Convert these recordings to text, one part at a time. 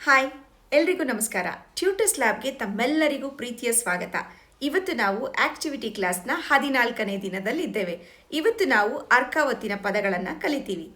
Hi, ಎಲ್ರಿಗೂ ನಮಸ್ಕಾರ. Tutors ಲ್ಯಾಬ್ಗೆ ತಮ್ಮೆಲ್ಲರಿಗೂ ಪ್ರೀತಿಯ ಸ್ವಾಗತ. ಇವತ್ತು ನಾವು ಆಕ್ಟಿವಿಟಿ ಕ್ಲಾಸ್ನ ಹದಿನಾಲ್ಕನೇ ದಿನದಲ್ಲಿದ್ದೇವೆ. ಇವತ್ತು ನಾವು ಅರ್ಕಾವತ್ತಿನ ಪದಗಳನ್ನು ಕಲಿತೀವಿ.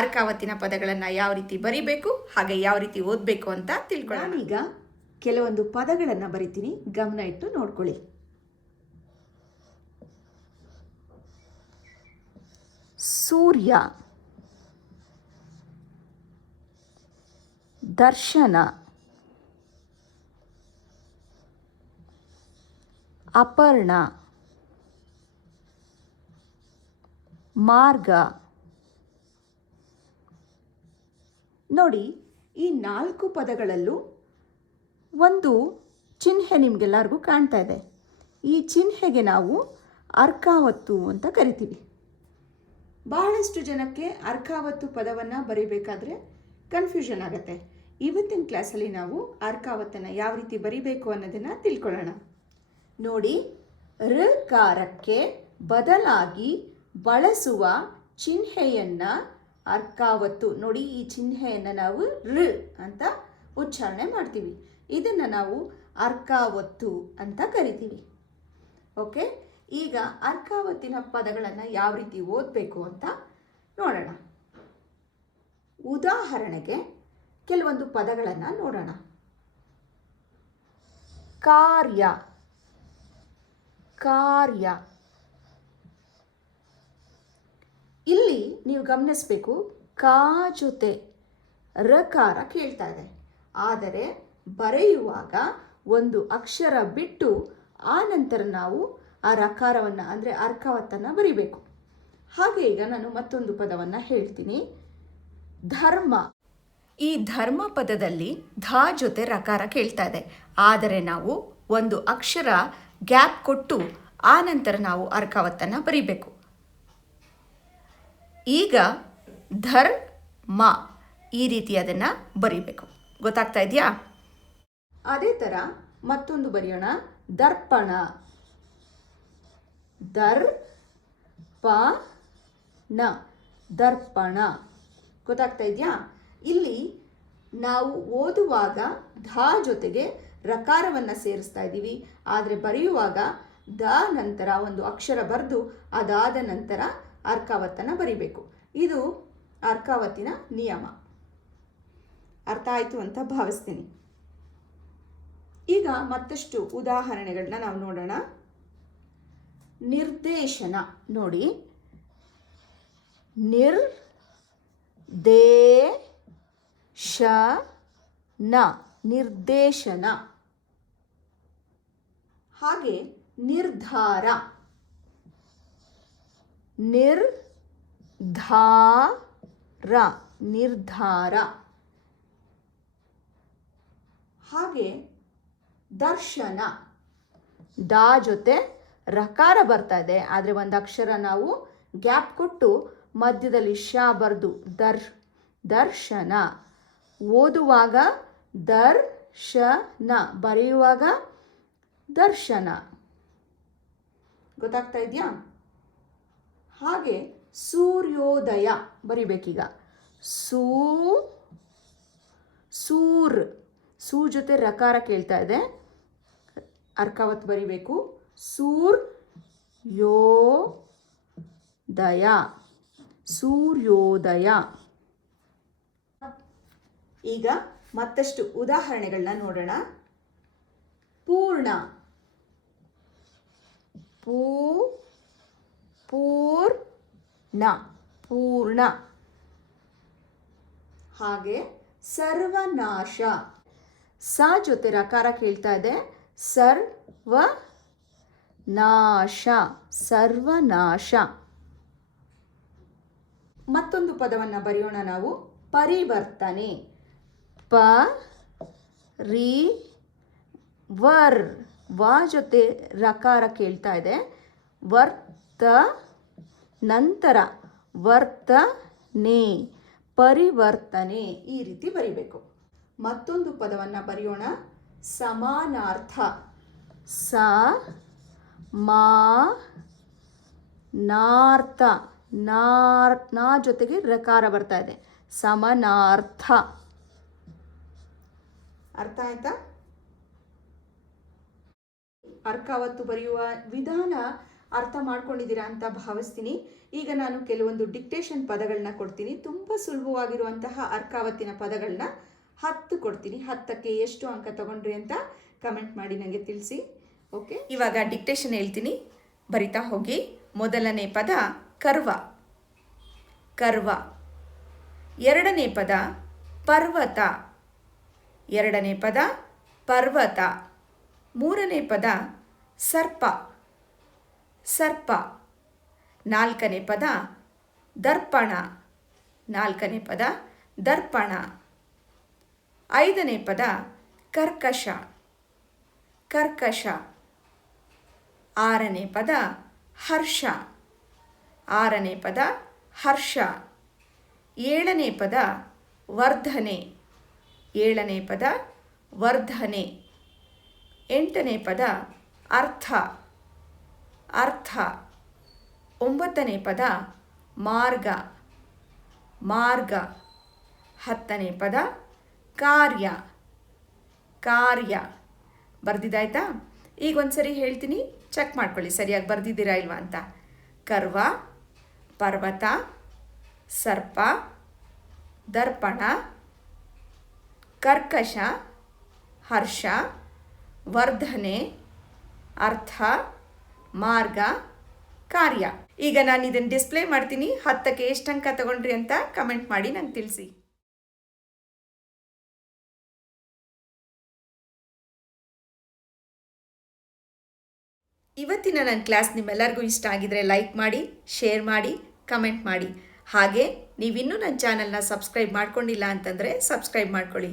ಅರ್ಕಾವತ್ತಿನ ಪದಗಳನ್ನು ಯಾವ ರೀತಿ ಬರಿಬೇಕು, ಹಾಗೆ ಯಾವ ರೀತಿ ಓದಬೇಕು ಅಂತ ತಿಳ್ಕೊಳ್ಳೋಣ. ಈಗ ಕೆಲವೊಂದು ಪದಗಳನ್ನು ಬರಿತೀನಿ. ಗಮನ ಇಟ್ಟು ನೋಡ್ಕೊಳ್ಳಿ. ಸೂರ್ಯ. ದರ್ಶನ. ಅಪರ್ಣ. ಮಾರ್ಗ. ನೋಡಿ, ಈ ನಾಲ್ಕು ಪದಗಳಲ್ಲೂ ಒಂದು ಚಿಹ್ನೆ ನಿಮಗೆಲ್ಲರಿಗೂ ಕಾಣ್ತಾ ಇದೆ. ಈ ಚಿಹ್ನೆಗೆ ನಾವು ಅರ್ಕಾವತ್ತು ಅಂತ ಕರಿತೀವಿ. ಬಹಳಷ್ಟು ಜನಕ್ಕೆ ಅರ್ಕಾವತ್ತು ಪದವನ್ನು ಬರೀಬೇಕಾದ್ರೆ ಕನ್ಫ್ಯೂಷನ್ ಆಗುತ್ತೆ. ಇವತ್ತಿನ ಕ್ಲಾಸಲ್ಲಿ ನಾವು ಅರ್ಕಾವತ್ತನ್ನು ಯಾವ ರೀತಿ ಬರಿಬೇಕು ಅನ್ನೋದನ್ನು ತಿಳ್ಕೊಳ್ಳೋಣ. ನೋಡಿ, ಋಕಾರಕ್ಕೆ ಬದಲಾಗಿ ಬಳಸುವ ಚಿಹ್ನೆಯನ್ನು ಅರ್ಕಾವತ್ತು, ನೋಡಿ ಈ ಚಿಹ್ನೆಯನ್ನು ನಾವು ಋ ಅಂತ ಉಚ್ಚಾರಣೆ ಮಾಡ್ತೀವಿ. ಇದನ್ನು ನಾವು ಅರ್ಕಾವತ್ತು ಅಂತ ಕರಿತೀವಿ. ಓಕೆ? ಈಗ ಅರ್ಕಾವತ್ತಿನ ಪದಗಳನ್ನು ಯಾವ ರೀತಿ ಓದಬೇಕು ಅಂತ ನೋಡೋಣ. ಉದಾಹರಣೆಗೆ ಕೆಲವೊಂದು ಪದಗಳನ್ನು ನೋಡೋಣ. ಕಾರ್ಯ. ಕಾರ್ಯ. ಇಲ್ಲಿ ನೀವು ಗಮನಿಸಬೇಕು ಕಾ ಜೊತೆ ರಕಾರ ಕೇಳ್ತಾ ಇದೆ. ಆದರೆ ಬರೆಯುವಾಗ ಒಂದು ಅಕ್ಷರ ಬಿಟ್ಟು ಆ ನಂತರ ನಾವು ಆ ರಕಾರವನ್ನು, ಅಂದರೆ ಅರ್ಕವತ್ತನ್ನು ಬರಿಬೇಕು. ಹಾಗೆ ಈಗ ನಾನು ಮತ್ತೊಂದು ಪದವನ್ನು ಹೇಳ್ತೀನಿ. ಧರ್ಮ. ಈ ಧರ್ಮ ಪದದಲ್ಲಿ ಧ ಜೊತೆ ರಕಾರ ಕೇಳ್ತಾ ಇದೆ. ಆದರೆ ನಾವು ಒಂದು ಅಕ್ಷರ ಗ್ಯಾಪ್ ಕೊಟ್ಟು ಆ ನಂತರ ನಾವು ಅರ್ಕಾವತ್ತನ್ನು ಬರೀಬೇಕು. ಈಗ ಧರ್ ಮ ಈ ರೀತಿ ಅದನ್ನು ಬರೀಬೇಕು. ಗೊತ್ತಾಗ್ತಾ ಇದೆಯಾ? ಅದೇ ಥರ ಮತ್ತೊಂದು ಬರೆಯೋಣ. ದರ್ಪಣ. ದರ್ ಪ ನ ದರ್ಪಣ. ಗೊತ್ತಾಗ್ತಾ ಇದೆಯಾ? ಇಲ್ಲಿ ನಾವು ಓದುವಾಗ ಧ ಜೊತೆಗೆ ರಕಾರವನ್ನು ಸೇರಿಸ್ತಾ ಇದ್ದೀವಿ. ಆದರೆ ಬರೆಯುವಾಗ ದ ನಂತರ ಒಂದು ಅಕ್ಷರ ಬರೆದು ಅದಾದ ನಂತರ ಅರ್ಕಾವತ್ತನ್ನು ಬರಿಬೇಕು. ಇದು ಅರ್ಕಾವತ್ತಿನ ನಿಯಮ. ಅರ್ಥ ಆಯಿತು ಅಂತ ಭಾವಿಸ್ತೀನಿ. ಈಗ ಮತ್ತಷ್ಟು ಉದಾಹರಣೆಗಳನ್ನ ನಾವು ನೋಡೋಣ. ನಿರ್ದೇಶನ ನೋಡಿ. ನಿರ್ ದೇ ಶ, ನ, ನಿರ್ದೇಶನ. ಹಾಗೆ ನಿರ್ಧಾರ. ನಿರ್ಧಾರ ನಿರ್ಧಾರ. ಹಾಗೆ ದರ್ಶನ. ದಾ ಜೊತೆ ರಕಾರ ಬರ್ತಾ ಇದೆ, ಆದರೆ ಒಂದು ಅಕ್ಷರ ನಾವು ಗ್ಯಾಪ್ ಕೊಟ್ಟು ಮಧ್ಯದಲ್ಲಿ ಶ ಬರೆದು ದರ್, ದರ್ಶನ. ಓದುವಾಗ ದರ್ಶನ, ಬರೆಯುವಾಗ ದರ್ಶನ. ಗೊತ್ತಾಗ್ತಾ ಇದೆಯಾ? ಹಾಗೆ ಸೂರ್ಯೋದಯ ಬರಿಬೇಕೀಗ. ಸೂ, ಸೂರ್, ಸೂ ಜೊತೆ ರಕಾರ ಕೇಳ್ತಾ ಇದೆ. ಅರ್ಕಾವತ್ ಬರಿಬೇಕು. ಸೂರ್ ಯೋ ದಯ ಸೂರ್ಯೋದಯ. ಈಗ ಮತ್ತಷ್ಟು ಉದಾಹರಣೆಗಳನ್ನ ನೋಡೋಣ. ಪೂರ್ಣ. ಪೂ, ಪೂರ್ಣ. ಪೂರ್ಣ. ಹಾಗೆ ಸರ್ವನಾಶ. ಸ ಜೊತೆ ರಕಾರ ಕೇಳ್ತಾ ಇದೆ. ಸರ್ವ ನಾಶ ಸರ್ವನಾಶ. ಮತ್ತೊಂದು ಪದವನ್ನು ಬರೆಯೋಣ ನಾವು. ಪರಿವರ್ತನೆ. ಪ, ರಿ, ವರ್. ವ ಜೊತೆ ರಕಾರ ಕೇಳ್ತಾ ಇದೆ. ವರ್ತ, ನಂತರ ವರ್ತನೆ, ಪರಿವರ್ತನೆ ಈ ರೀತಿ ಬರಿಬೇಕು. ಮತ್ತೊಂದು ಪದವನ್ನು ಬರೆಯೋಣ. ಸಮಾನಾರ್ಥ. ಸ, ಮಾ, ನಾರ್ಥ. ನಾರ್, ನಾ ಜೊತೆಗೆ ರಕಾರ ಬರ್ತಾ ಇದೆ. ಸಮನಾರ್ಥ. ಅರ್ಥ ಆಯ್ತಾ? ಅರ್ಕಾವತ್ತು ಬರೆಯುವ ವಿಧಾನ ಅರ್ಥ ಮಾಡ್ಕೊಂಡಿದ್ದೀರಾ ಅಂತ ಭಾವಿಸ್ತೀನಿ. ಈಗ ನಾನು ಕೆಲವೊಂದು ಡಿಕ್ಟೇಷನ್ ಪದಗಳನ್ನ ಕೊಡ್ತೀನಿ. ತುಂಬ ಸುಲಭವಾಗಿರುವಂತಹ ಅರ್ಕಾವತ್ತಿನ ಪದಗಳನ್ನ ಹತ್ತು ಕೊಡ್ತೀನಿ. ಹತ್ತಕ್ಕೆ ಎಷ್ಟು ಅಂಕ ತಗೊಂಡ್ರಿ ಅಂತ ಕಮೆಂಟ್ ಮಾಡಿ ನನಗೆ ತಿಳಿಸಿ. ಓಕೆ ಇವಾಗ ಡಿಕ್ಟೇಷನ್ ಹೇಳ್ತೀನಿ. ಬರಿತಾ ಹೋಗಿ. ಮೊದಲನೇ ಪದ ಕರ್ವ. ಕರ್ವ. ಎರಡನೇ ಪದ ಪರ್ವತ. ಎರಡನೇ ಪದ ಪರ್ವತ. ಮೂರನೇ ಪದ ಸರ್ಪ. ಸರ್ಪ. ನಾಲ್ಕನೇ ಪದ ದರ್ಪಣ. ನಾಲ್ಕನೇ ಪದ ದರ್ಪಣ. ಐದನೇ ಪದ ಕರ್ಕಶ. ಕರ್ಕಶ. ಆರನೇ ಪದ ಹರ್ಷ. ಆರನೇ ಪದ ಹರ್ಷ. ಏಳನೇ ಪದ ವರ್ಧನೆ. ಏಳನೇ ಪದ ವರ್ಧನೆ. ಎಂಟನೇ ಪದ ಅರ್ಥ. ಅರ್ಥ. ಒಂಬತ್ತನೇ ಪದ ಮಾರ್ಗ. ಮಾರ್ಗ. ಹತ್ತನೇ ಪದ ಕಾರ್ಯ. ಕಾರ್ಯ. ಬರ್ದಿದ್ದಾಯ್ತಾ? ಈಗ ಒಂದ್ಸರಿ ಹೇಳ್ತೀನಿ ಚೆಕ್ ಮಾಡ್ಕೊಳ್ಳಿ. ಸರಿಯಾಗಿ ಬರ್ದಿದ್ದೀರಾ ಇಲ್ವಾ ಅಂತ. ಕರ್ವ, ಪರ್ವತ, ಸರ್ಪ, ದರ್ಪಣ ಕರ್ಕಶ, ಹರ್ಷ, ವರ್ಧನೆ, ಅರ್ಥ, ಮಾರ್ಗ, ಕಾರ್ಯ. ಈಗ ನಾನು ಇದನ್ನು ಡಿಸ್ಪ್ಲೇ ಮಾಡ್ತೀನಿ. ಹತ್ತಕ್ಕೆ ಎಷ್ಟು ಅಂಕ ತಗೊಂಡ್ರಿ ಅಂತ ಕಮೆಂಟ್ ಮಾಡಿ ನಂಗೆ ತಿಳಿಸಿ. ಇವತ್ತಿನ ನನ್ನ ಕ್ಲಾಸ್ ನಿಮ್ಮೆಲ್ಲರಿಗೂ ಇಷ್ಟ ಆಗಿದ್ರೆ ಲೈಕ್ ಮಾಡಿ ಶೇರ್ ಮಾಡಿ ಕಮೆಂಟ್ ಮಾಡಿ. ಹಾಗೆ ನೀವಿನ್ನೂ ನನ್ನ ಚಾನಲ್ನ ಸಬ್ಸ್ಕ್ರೈಬ್ ಮಾಡ್ಕೊಂಡಿಲ್ಲ ಅಂತಂದರೆ ಸಬ್ಸ್ಕ್ರೈಬ್ ಮಾಡ್ಕೊಳ್ಳಿ.